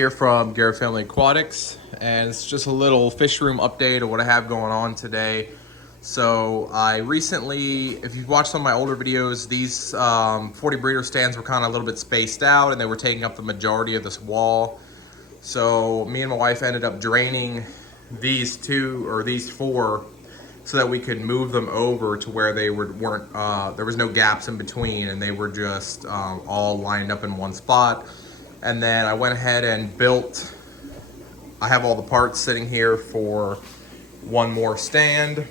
here from Garrett Family Aquatics, and it's just a little fish room update of what I have going on today. So I recently, if you've watched some of my older videos, these 40 breeder stands were kind of a little bit spaced out and they were taking up the majority of this wall. So me and my wife ended up draining these four so that we could move them over to where they weren't there was no gaps in between, and they were just all lined up in one spot. And then I went ahead and built, I have all the parts sitting here for one more stand.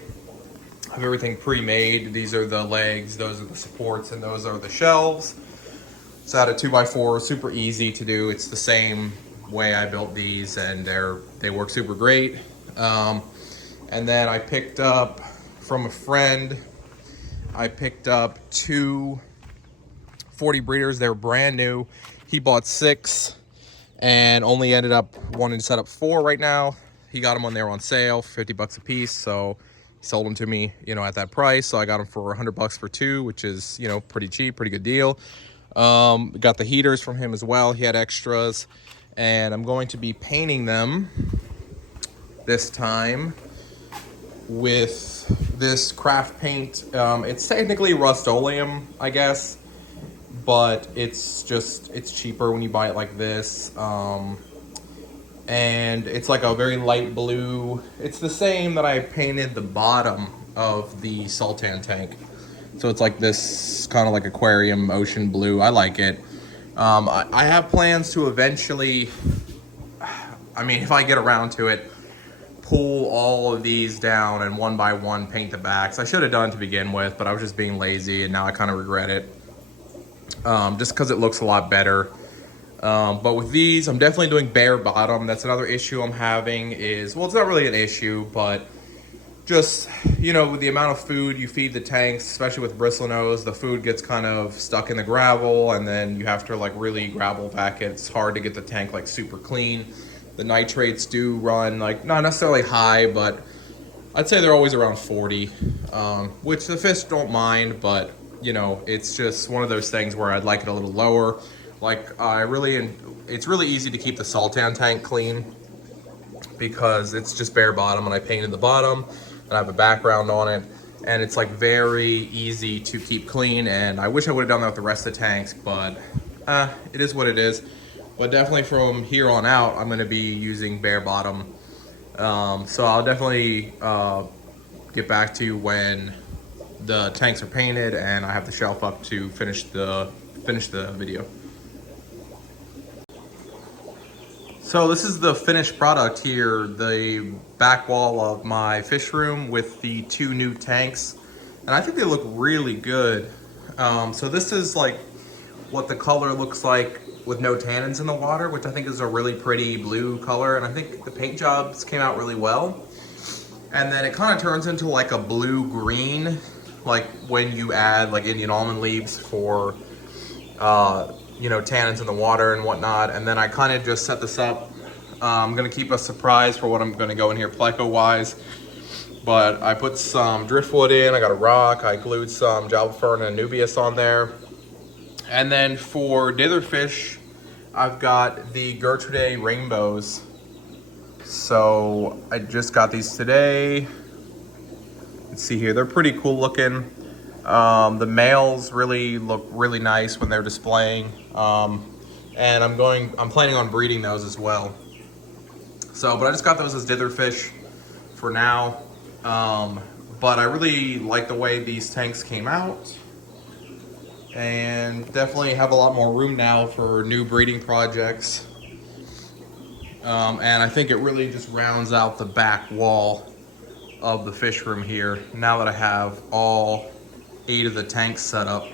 I have everything pre-made. These are the legs, those are the supports, and those are the shelves. It's out of 2x4, super easy to do. It's the same way I built these, and they work super great. And then I picked up from a friend, I picked up 2 40 breeders. They were brand new. He bought 6 and only ended up wanting to set up 4 right now. He got them when they were on sale, 50 bucks a piece. So he sold them to me, at that price. So I got them for 100 bucks for 2, which is, pretty cheap, pretty good deal. Got the heaters from him as well. He had extras, and I'm going to be painting them this time with this craft paint. It's technically Rust-Oleum, I guess, but it's cheaper when you buy it like this. And it's like a very light blue. It's the same that I painted the bottom of the Sultan tank. So it's like this kind of like aquarium ocean blue. I like it. I have plans to eventually, if I get around to it, pull all of these down and one by one paint the backs. I should have done it to begin with, but I was just being lazy, and now I kind of regret it. Just because it looks a lot better. But with these, I'm definitely doing bare bottom. That's another issue I'm having is, well, it's not really an issue, but just, with the amount of food you feed the tanks, especially with bristlenose, the food gets kind of stuck in the gravel, and then you have to really gravel vac it. It's hard to get the tank super clean. The nitrates do run not necessarily high, but I'd say they're always around 40, which the fish don't mind, but it's just one of those things where I'd like it a little lower. It's really easy to keep the Sultan tank clean because it's just bare bottom, and I painted the bottom and I have a background on it, and it's very easy to keep clean. And I wish I would have done that with the rest of the tanks, but it is what it is. But definitely from here on out, I'm going to be using bare bottom. So I'll definitely get back to you when the tanks are painted and I have the shelf up to finish the video. So this is the finished product here, the back wall of my fish room with the 2 new tanks, and I think they look really good. So this is what the color looks like with no tannins in the water, which I think is a really pretty blue color, and I think the paint jobs came out really well. And then it kind of turns into a blue-green, when you add Indian almond leaves for tannins in the water and whatnot. And then I kind of just set this up. I'm gonna keep a surprise for what I'm gonna go in here pleco-wise, but I put some driftwood in, I got a rock, I glued some Java fern and Anubias on there. And then for ditherfish, I've got the Gertrude rainbows. So I just got these today. Let's see here, they're pretty cool looking. The males really look really nice when they're displaying. And I'm planning on breeding those as well. So, but I just got those as ditherfish for now. But I really like the way these tanks came out, and definitely have a lot more room now for new breeding projects. And I think it really just rounds out the back wall of the fish room here now that I have all 8 of the tanks set up.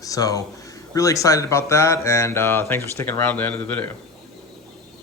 So really excited about that, and thanks for sticking around to the end of the video.